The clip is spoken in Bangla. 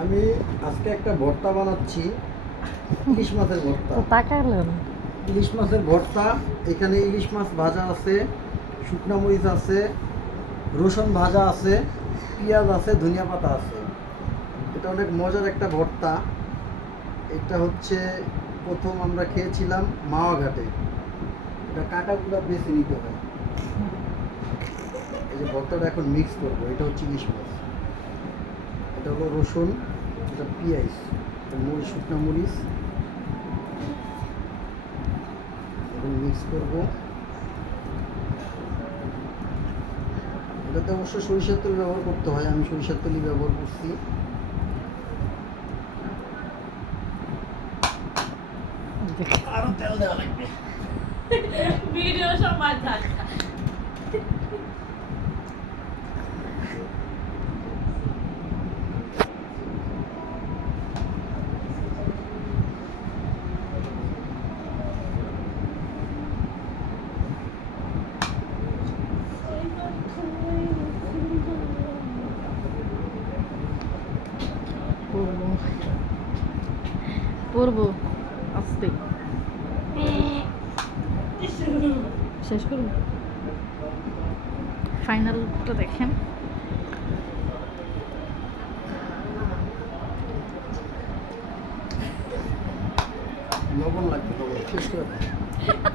আমি আজকে একটা ভর্তা বানাচ্ছি, ইলিশ মাছের ভর্তা। তাকালেন ইলিশ মাছের ভর্তা, এখানে ইলিশ মাছ ভাজা আছে, শুকনা মরিচ আছে, রসুন ভাজা আছে, পেঁয়াজ আছে, ধনিয়া পাতা আছে। এটা অনেক মজার একটা ভর্তা। এটা হচ্ছে প্রথম আমরা খেয়েছিলাম মাওয়া ঘাটে। এটা কাঁটাগুলো বেছে নিতে হয়। এই যে ভর্তাটা এখন মিক্স করবো, এটা হচ্ছে ইলিশ মাছ, এটা হলো রসুন, এটা পেঁয়াজ, এটা মরিচ, শুকনো মরিচ, এখন মিক্স করবো। এটাতে অবশ্য সরিষার তেল ব্যবহার করতে হয়, আমি সরিষার তেলই ব্যবহার করছি। আরো তেল দেওয়া লাগবে। ভিডিও সময় থাক পড়বো আস্তে শেষ করবো। ফাইনালটা দেখেন। লবণ লাগবে, লবণ শেষ করে দাও।